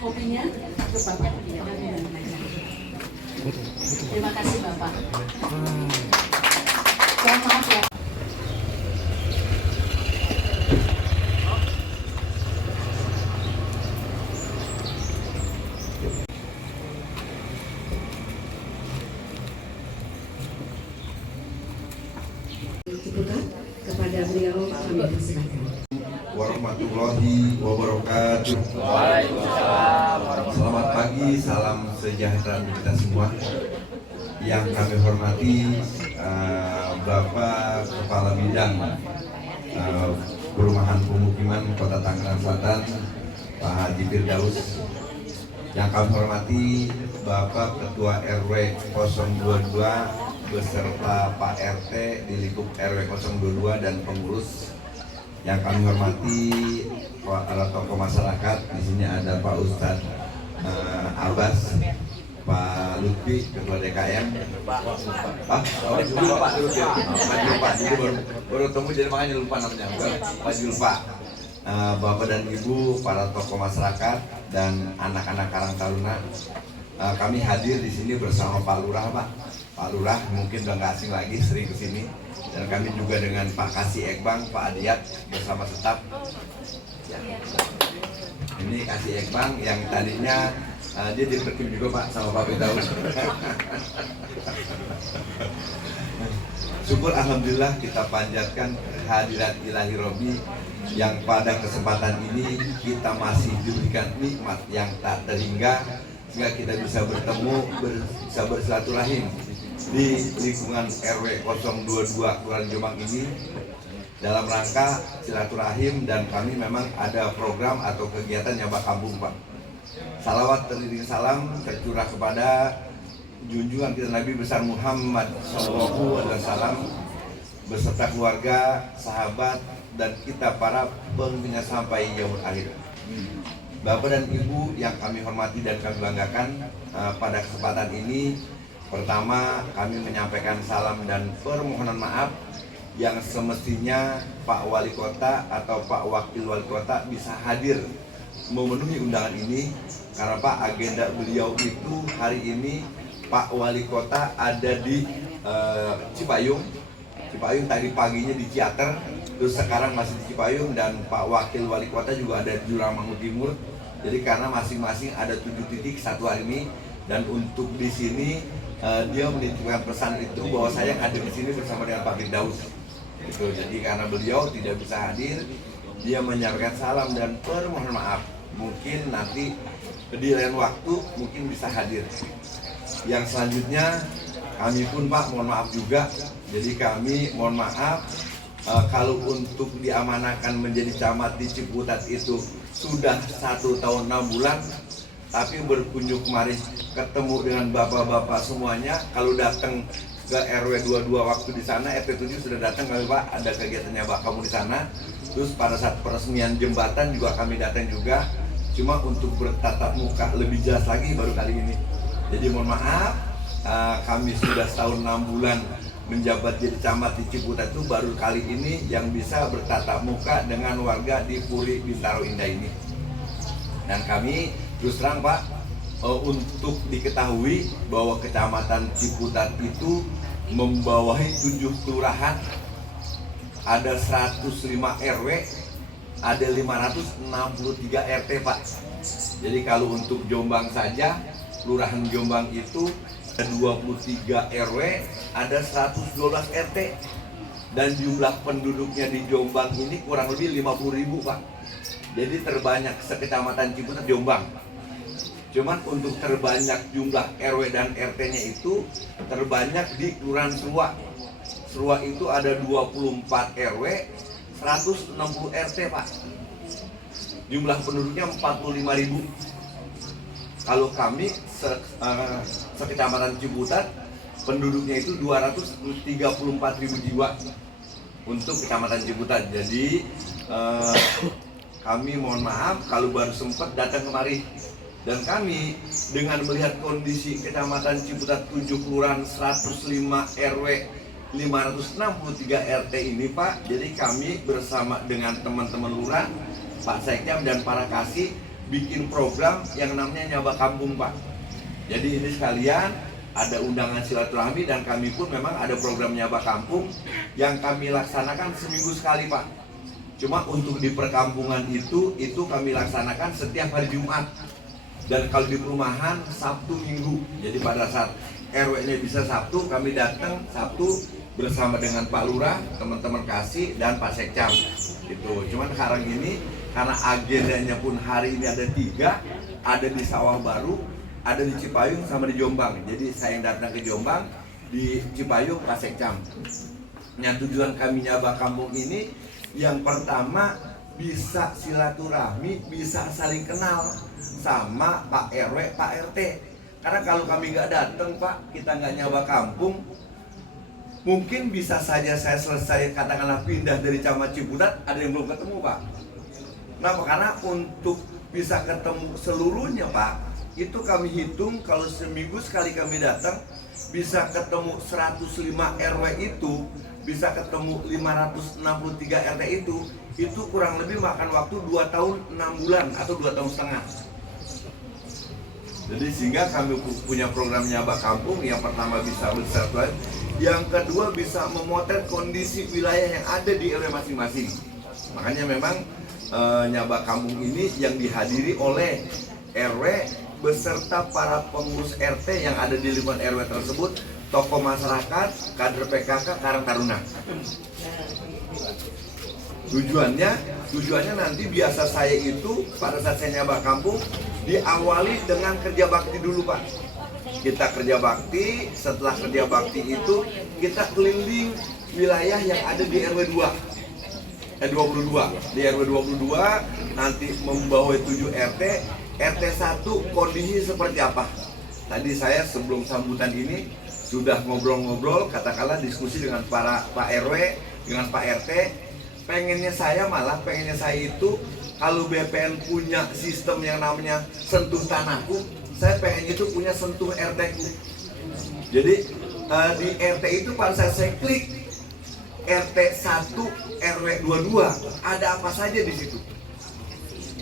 kopinya ke Bapak dan terima kasih Bapak. Mohon maaf ya. Kepada beliau kami persilakan. Warahmatullahi wabarakatuh. Selamat pagi, salam sejahtera untuk kita semua. Yang kami hormati Bapak Kepala Bidang Perumahan Pemukiman Kota Tangerang Selatan, Pak Haji Firdaus. Yang kami hormati Bapak Ketua RW 022 beserta Pak RT di lingkup RW 022 dan pengurus. Yang kami hormati para tokoh masyarakat. Di sini ada Pak Ustadz Abbas, Pak Lutfi Ketua DKM. Lupa. Jadi baru temu jadi makanya lupa namanya. Pak Julfa. Bapak dan Ibu, para tokoh masyarakat dan anak-anak Karang Taruna. Kami hadir di sini bersama Pak Lurah, Pak. Pak Lurah mungkin udah nggak asing lagi, sering kesini. Dan kami juga dengan Pak Kasih Ekbang, Pak Adiat bersama staf. Ini Kasih Ekbang yang tadinya dia diperkim juga Pak sama Pak Firdaus. Syukur alhamdulillah kita panjatkan hadirat Ilahi Robi yang pada kesempatan ini kita masih diberikan nikmat yang tak terhingga sehingga kita bisa bertemu, bisa bersilaturahim di lingkungan RW 022 Kelurahan Jombang ini dalam rangka silaturahim. Dan kami memang ada program atau kegiatan nyabak kampung Pak. Salawat teriring salam tercurah kepada junjungan kita Nabi besar Muhammad SAW beserta keluarga, sahabat, dan kita para pengguna sampai yaumul akhir. Bapak dan Ibu yang kami hormati dan kami banggakan, pada kesempatan ini pertama kami menyampaikan salam dan permohonan maaf yang semestinya Pak Wali Kota atau Pak Wakil Wali Kota bisa hadir memenuhi undangan ini, karena Pak agenda beliau itu hari ini Pak Wali Kota ada di Cipayung tadi paginya di Ciater, terus sekarang masih di Cipayung, dan Pak Wakil Wali Kota juga ada di Jurang Timur. Jadi karena masing-masing ada 7 titik satu hari ini, dan untuk di sini dia menitipkan pesan itu bahwa saya hadir di sini bersama dengan Pak Firdaus. Gitu. Jadi karena beliau tidak bisa hadir, dia menyampaikan salam dan permohonan maaf. Mungkin nanti di lain waktu mungkin bisa hadir. Yang selanjutnya kami pun Pak mohon maaf juga. Jadi kami mohon maaf kalau untuk diamanahkan menjadi camat di Ciputat itu sudah 1 tahun 6 bulan, tapi berkunjung kemari ketemu dengan bapak-bapak semuanya. Kalau datang ke RW 22 waktu di sana, RT 7 sudah datang kami Pak, ada kegiatannya Pak kamu di sana. Terus pada saat peresmian jembatan juga kami datang juga, cuma untuk bertatap muka lebih jelas lagi baru kali ini. Jadi mohon maaf, kami sudah 1 tahun 6 bulan menjabat jadi camat di Ciputat itu baru kali ini yang bisa bertatap muka dengan warga di Puri Bintaro Indah ini. Dan kami terus terang Pak, untuk diketahui bahwa Kecamatan Ciputat itu membawahi 7 kelurahan, ada 105 RW, ada 563 RT Pak. Jadi kalau untuk Jombang saja, Kelurahan Jombang itu ada 23 RW, ada 112 RT, dan jumlah penduduknya di Jombang ini kurang lebih 50.000 Pak. Jadi terbanyak sekecamatan Ciputat Jombang. Cuman untuk terbanyak jumlah RW dan RT-nya itu terbanyak di Kelurahan Serua. Serua itu ada 24 RW, 160 RT Pak. Jumlah penduduknya 45.000. Kalau kami sekecamatan Ciputat penduduknya itu 234.000 jiwa untuk Kecamatan Ciputat. Jadi kami mohon maaf kalau baru sempat datang kemari. Dan kami dengan melihat kondisi Kecamatan Ciputat 7 Kelurahan 105 RW 563 RT ini Pak, jadi kami bersama dengan teman-teman lurah, Pak Sekjam dan para kasih bikin program yang namanya Nyaba Kampung, Pak. Jadi ini sekalian ada undangan silaturahmi dan kami pun memang ada program Nyaba Kampung yang kami laksanakan seminggu sekali, Pak. Cuma untuk di perkampungan itu kami laksanakan setiap hari Jumat. Dan kalau di perumahan Sabtu Minggu. Jadi pada saat RW-nya bisa Sabtu, kami datang Sabtu bersama dengan Pak Lurah, teman-teman kasih dan Pak Sekcam. Gitu. Cuman sekarang ini karena agendanya pun hari ini ada 3, ada di Sawah Baru, ada di Cipayung sama di Jombang. Jadi saya yang datang ke Jombang, di Cipayung Pak Sekcam. Nah, tujuan kami Nyaba Kampung ini yang pertama bisa silaturahmi, bisa saling kenal sama Pak RW, Pak RT. Karena kalau kami nggak datang, Pak, kita nggak Nyaba Kampung, mungkin bisa saja saya selesai katakanlah pindah dari Camat Ciputat, ada yang belum ketemu, Pak. Kenapa? Karena untuk bisa ketemu seluruhnya, Pak, itu kami hitung kalau seminggu sekali kami datang, bisa ketemu 105 RW itu, bisa ketemu 563 RT itu kurang lebih makan waktu 2 tahun 6 bulan atau 2 tahun setengah. Jadi sehingga kami punya program Nyaba Kampung, yang pertama bisa bersilaturahmi, yang kedua bisa memotret kondisi wilayah yang ada di RW masing-masing. Makanya memang Nyaba Kampung ini yang dihadiri oleh RW beserta para pengurus RT yang ada di lingkungan RW tersebut, tokoh masyarakat, kader PKK, Karang Taruna. Tujuannya nanti biasa saya itu pada saat saya Nyaba Kampung diawali dengan kerja bakti dulu, Pak. Kita kerja bakti, setelah kerja bakti itu kita keliling wilayah yang ada di RW 22. Di RW 22 nanti membawa 7 RT, RT 1 kondisi seperti apa. Tadi saya sebelum sambutan ini sudah ngobrol-ngobrol, katakanlah diskusi dengan para Pak RW, dengan Pak RT. Pengennya saya itu kalau BPN punya sistem yang namanya sentuh tanahku, saya pengen itu punya sentuh RT-ku. Jadi di RT itu pada saat saya klik RT 1 RW 22 ada apa saja di situ.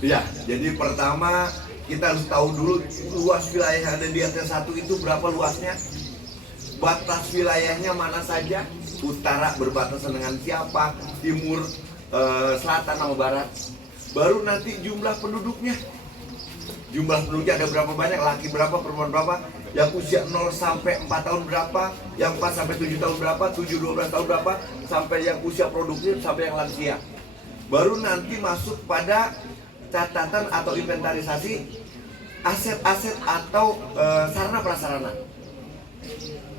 Ya, jadi pertama kita harus tahu dulu luas wilayah yang ada di RT 1 itu berapa luasnya. Batas wilayahnya mana saja, utara berbatasan dengan siapa, timur, selatan sama barat. Baru nanti jumlah penduduknya. Jumlah penduduknya ada berapa banyak, laki berapa, perempuan berapa, yang usia 0 sampai 4 tahun berapa, yang 4 sampai 7 tahun berapa, 7-12 tahun berapa, sampai yang usia produktif, sampai yang lansia. Baru nanti masuk pada catatan atau inventarisasi aset-aset atau sarana prasarana.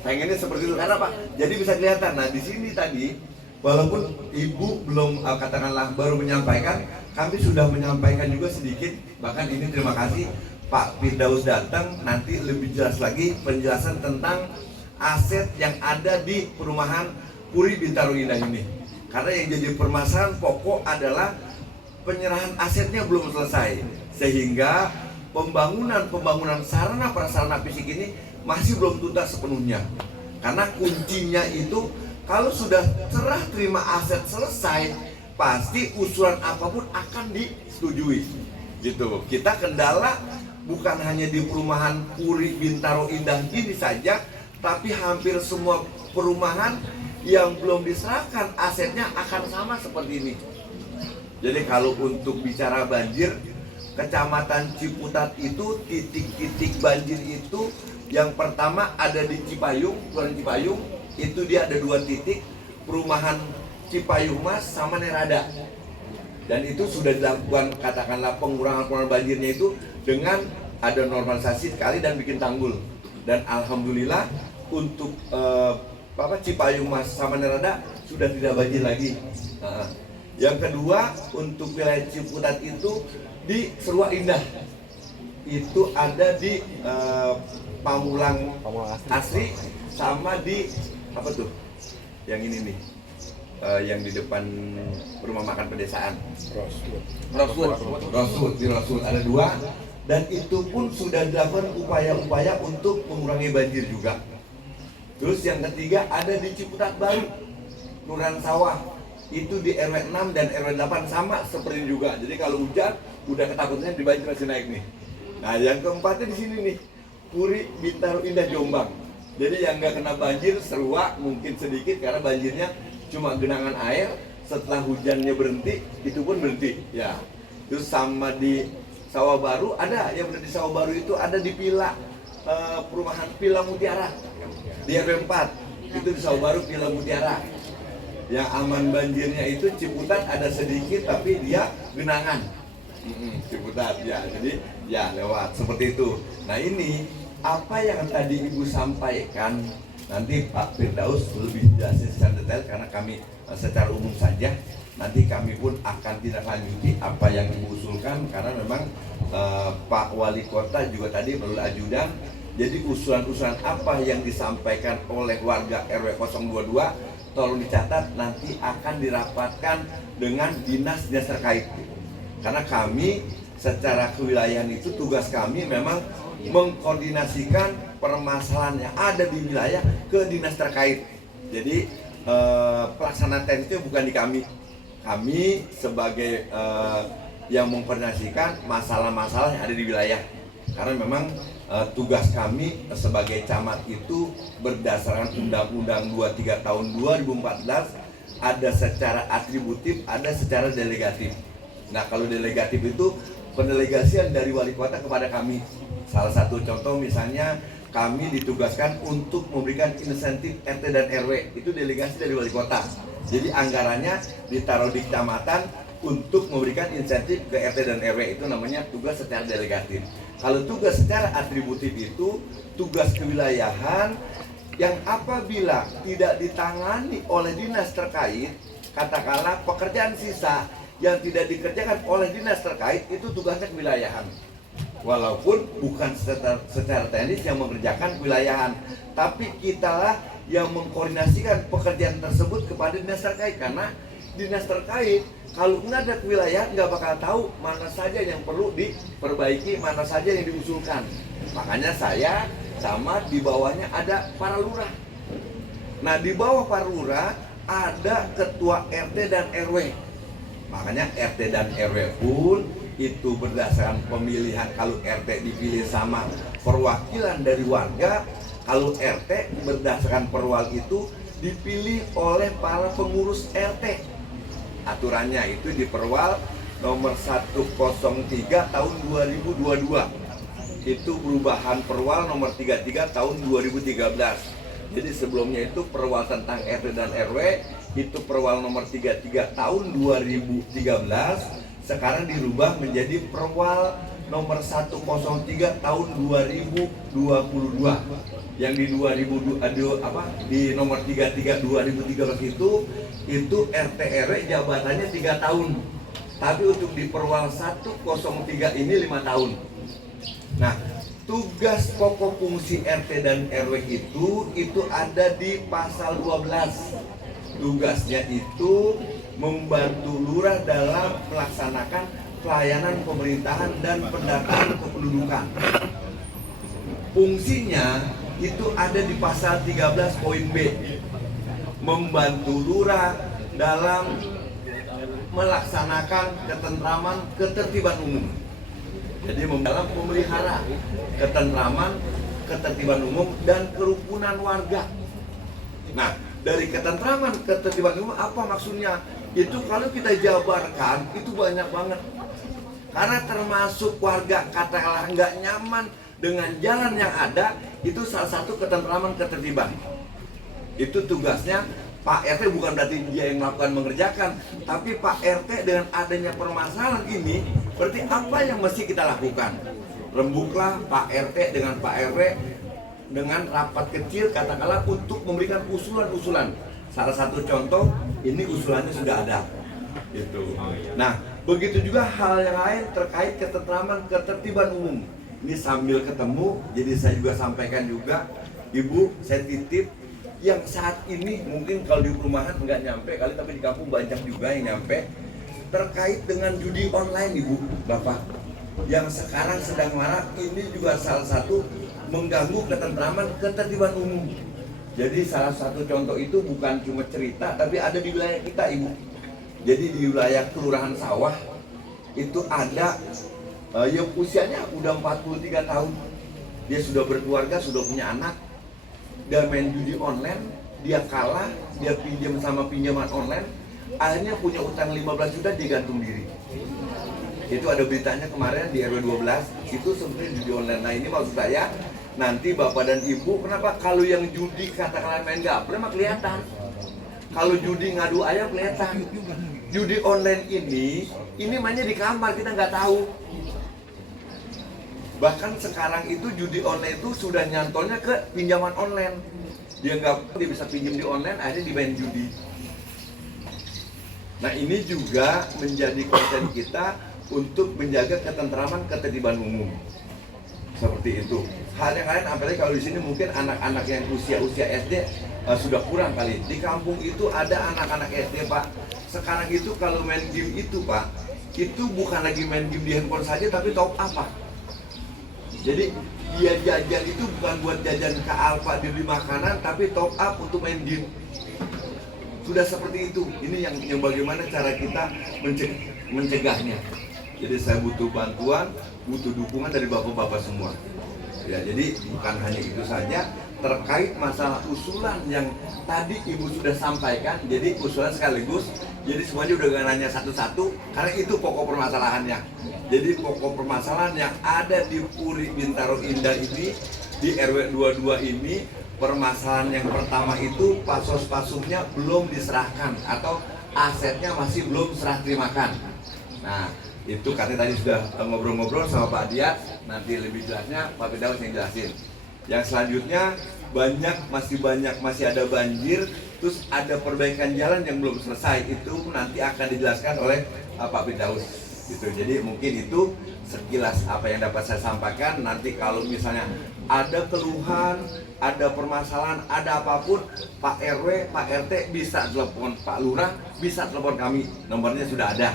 Pengennya seperti itu, karena Pak, jadi bisa kelihatan. Nah di sini tadi, walaupun Ibu belum katakanlah baru menyampaikan, kami sudah menyampaikan juga sedikit. Bahkan ini terima kasih Pak Firdaus datang, nanti lebih jelas lagi penjelasan tentang aset yang ada di perumahan Puri Bintaro Indah ini. Karena yang jadi permasalahan pokok adalah penyerahan asetnya belum selesai, sehingga pembangunan sarana prasarana fisik ini masih belum tuntas sepenuhnya. Karena kuncinya itu kalau sudah serah terima aset selesai, pasti usulan apapun akan disetujui. Gitu. Kita kendala bukan hanya di perumahan Puri Bintaro Indah ini saja, tapi hampir semua perumahan yang belum diserahkan asetnya akan sama seperti ini. Jadi kalau untuk bicara banjir, Kecamatan Ciputat itu titik-titik banjir itu yang pertama ada di Cipayung, Kelurahan Cipayung, itu dia ada 2 titik, perumahan Cipayung Mas sama Nerada. Dan itu sudah dilakukan katakanlah pengurangan banjirnya itu dengan ada normalisasi sekali dan bikin tanggul. Dan alhamdulillah untuk Cipayung Mas sama Nerada sudah tidak banjir lagi. Yang kedua untuk wilayah Ciputat itu di Seruak Indah. Itu ada di Pamulang Asri sama di apa tuh? Yang ini nih. Yang di depan rumah makan pedesaan. Rosewood di Rosewood ada 2, dan itu pun sudah dilakukan upaya-upaya untuk mengurangi banjir juga. Terus yang ketiga ada di Ciputat Baru, Kelurahan Sawah. itu di RW 6 dan RW 8 sama seperti ini juga. Jadi kalau hujan udah ketakutannya di banjir masih naik nih. Nah yang keempatnya di sini nih, Puri Bintaro Indah Jombang. Jadi yang nggak kena banjir Serua mungkin sedikit karena banjirnya cuma genangan air. Setelah hujannya berhenti, itu pun berhenti. Ya, terus sama di Sawah Baru ada, yang benar di Sawah Baru itu ada di Pila perumahan Pila Mutiara di RW 4 itu di Sawah Baru Pila Mutiara. Yang aman banjirnya itu Ciputat ada sedikit tapi dia genangan. Ciputat ya, jadi ya lewat seperti itu. Nah ini apa yang tadi Ibu sampaikan nanti Pak Firdaus lebih jelasin secara detail karena kami secara umum saja. Nanti kami pun akan tindak lanjuti apa yang diusulkan karena memang Pak Wali Kota juga tadi melalui ajudan. Jadi usulan-usulan apa yang disampaikan oleh warga RW 022 tolong dicatat, nanti akan dirapatkan dengan dinas-dinas terkait. Karena kami secara kewilayahan itu tugas kami memang mengkoordinasikan permasalahan yang ada di wilayah ke dinas terkait. Jadi pelaksanaan teknisnya bukan di kami. Kami sebagai yang mengkoordinasikan masalah-masalah yang ada di wilayah. Karena memang tugas kami sebagai camat itu berdasarkan Undang-Undang 23 tahun 2014 ada secara atributif, ada secara delegatif. Nah kalau delegatif itu pendelegasian dari wali kota kepada kami. Salah satu contoh misalnya kami ditugaskan untuk memberikan insentif RT dan RW, itu delegasi dari wali kota. Jadi anggarannya ditaruh di kecamatan untuk memberikan insentif ke RT dan RW, itu namanya tugas secara delegatif. Kalau tugas secara atributif itu tugas kewilayahan yang apabila tidak ditangani oleh dinas terkait, katakanlah pekerjaan sisa yang tidak dikerjakan oleh dinas terkait itu tugasnya kewilayahan. Walaupun bukan secara teknis yang mengerjakan kewilayahan, tapi kitalah yang mengkoordinasikan pekerjaan tersebut kepada dinas terkait. Karena dinas terkait kalau nggak ada kewilayahan nggak bakal tahu mana saja yang perlu diperbaiki, mana saja yang diusulkan. Makanya saya sama di bawahnya ada para lurah. Nah di bawah para lurah ada ketua RT dan RW. Makanya RT dan RW pun itu berdasarkan pemilihan. Kalau RT dipilih sama perwakilan dari warga, kalau RT berdasarkan perwal itu dipilih oleh para pengurus RT. Aturannya itu di perwal nomor 103 tahun 2022. Itu perubahan perwal nomor 33 tahun 2013. Jadi sebelumnya itu perwal tentang RT dan RW, itu perwal nomor 33 tahun 2013. Sekarang dirubah menjadi perwal nomor 103 tahun 2022. Yang di di nomor 33 2013 itu RT RW jabatannya 3 tahun. Tapi untuk di perwal 103 ini 5 tahun. Nah, tugas pokok fungsi RT dan RW itu ada di pasal 12. Tugasnya itu membantu lurah dalam melaksanakan pelayanan pemerintahan dan pendataan kependudukan. Fungsinya itu ada di pasal 13 poin B. Membantu lurah dalam melaksanakan ketentraman ketertiban umum. Jadi dalam memelihara ketentraman, ketertiban umum dan kerukunan warga. Nah, dari ketentraman, ketertiban umum apa maksudnya? Itu kalau kita jabarkan itu banyak banget. Karena termasuk warga katakanlah nggak nyaman dengan jalan yang ada, itu salah satu ketentraman ketertiban. Itu tugasnya Pak RT, bukan berarti dia yang melakukan mengerjakan, tapi Pak RT dengan adanya permasalahan ini, berarti apa yang mesti kita lakukan? Rembuklah Pak RT dengan Pak RW dengan rapat kecil katakanlah untuk memberikan usulan-usulan. Salah satu contoh ini usulannya sudah ada. Gitu. Nah, begitu juga hal yang lain terkait ketentraman ketertiban umum. Ini sambil ketemu, jadi saya juga sampaikan juga, Ibu, saya titip yang saat ini mungkin kalau di perumahan nggak nyampe kali, tapi di kampung banyak juga yang nyampe terkait dengan judi online, Ibu, Bapak. Yang sekarang sedang marak, ini juga salah satu mengganggu ketentraman ketertiban umum. Jadi salah satu contoh itu bukan cuma cerita, tapi ada di wilayah kita, Ibu. Jadi di wilayah Kelurahan Sawah itu ada yang usianya udah 43 tahun. Dia sudah berkeluarga, sudah punya anak. Dia main judi online, dia kalah, dia pinjam sama pinjaman online, akhirnya punya utang 15 juta, dia gantung diri. Itu ada beritanya kemarin di RW 12, itu sebenarnya judi online. Nah ini maksud saya, nanti Bapak dan Ibu, kenapa kalau yang judi katakanlah main gaple mah kelihatan. Kalau judi ngadu ayam kelihatan. Judi online ini mainnya di kamar, kita nggak tahu. Bahkan sekarang itu judi online itu sudah nyantolnya ke pinjaman online. Dia bisa pinjam di online, akhirnya dimain judi. Nah ini juga menjadi konsen kita untuk menjaga ketentraman ketertiban umum. Seperti itu. Hal yang lain, apalagi kalau di sini mungkin anak-anak yang usia SD sudah kurang kali. Di kampung itu ada anak-anak SD Pak. Sekarang itu kalau main game itu Pak, itu bukan lagi main game di handphone saja, tapi top up Pak. Jadi dia jajan itu bukan buat jajan ke Alfa dibeli makanan, tapi top up untuk main game. Sudah seperti itu. Ini yang bagaimana cara kita mencegahnya. Jadi saya butuh bantuan, butuh dukungan dari bapak-bapak semua. Ya, jadi bukan hanya itu saja, terkait masalah usulan yang tadi Ibu sudah sampaikan. Jadi usulan sekaligus, jadi semuanya udah gak nanya satu-satu, karena itu pokok permasalahannya. Jadi pokok permasalahan yang ada di Puri Bintaro Indah ini, di RW 22 ini, permasalahan yang pertama itu pasos-pasumnya belum diserahkan atau asetnya masih belum serah terimakan. Nah, itu katanya tadi sudah ngobrol-ngobrol sama Pak Dias, nanti lebih jelasnya Pak Firdaus yang jelasin. Yang selanjutnya masih ada banjir, terus ada perbaikan jalan yang belum selesai, itu nanti akan dijelaskan oleh Pak Firdaus. Gitu. Jadi mungkin itu sekilas apa yang dapat saya sampaikan. Nanti kalau misalnya ada keluhan, ada permasalahan, ada apapun, Pak RW, Pak RT bisa telepon Pak Lurah, bisa telepon kami, nomornya sudah ada.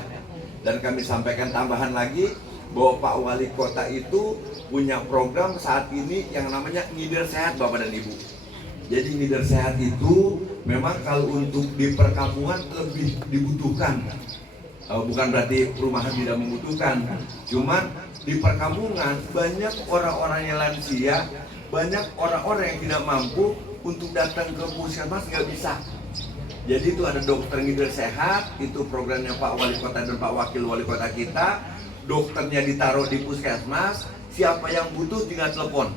Dan kami sampaikan tambahan lagi bahwa Pak Wali Kota itu punya program saat ini yang namanya Ngider Sehat Bapak dan Ibu. Jadi Ngider Sehat itu memang kalau untuk di perkampungan lebih dibutuhkan. Bukan berarti perumahan tidak membutuhkan, cuman di perkampungan banyak orang-orang yang lansia, banyak orang-orang yang tidak mampu untuk datang ke puskesmas, nggak bisa. Jadi itu ada dokter Ngider Sehat, itu programnya Pak Wali Kota dan Pak Wakil Wali Kota kita. Dokternya ditaruh di puskesmas, siapa yang butuh tinggal telepon.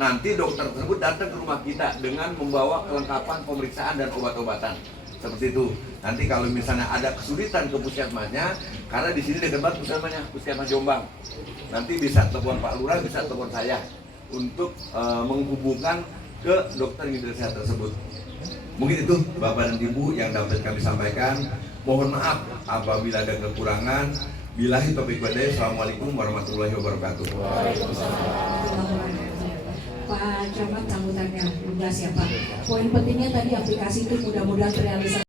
Nanti dokter tersebut datang ke rumah kita dengan membawa kelengkapan pemeriksaan dan obat-obatan. Seperti itu. Nanti kalau misalnya ada kesulitan ke puskesmasnya, karena di sini dekat banget puskesmasnya, Puskesmas Jombang. Nanti bisa telepon Pak Lurah, bisa telepon saya untuk menghubungkan ke dokter Ngider Sehat tersebut. Mungkin itu Bapak dan Ibu yang dapat kami sampaikan. Mohon maaf apabila ada kekurangan. Billahi taufiq wal hidayah. Assalamualaikum warahmatullahi wabarakatuh. Pak Camat, sambutannya lugas ya Pak. Poin pentingnya tadi aplikasi itu mudah-mudahan terrealisasi.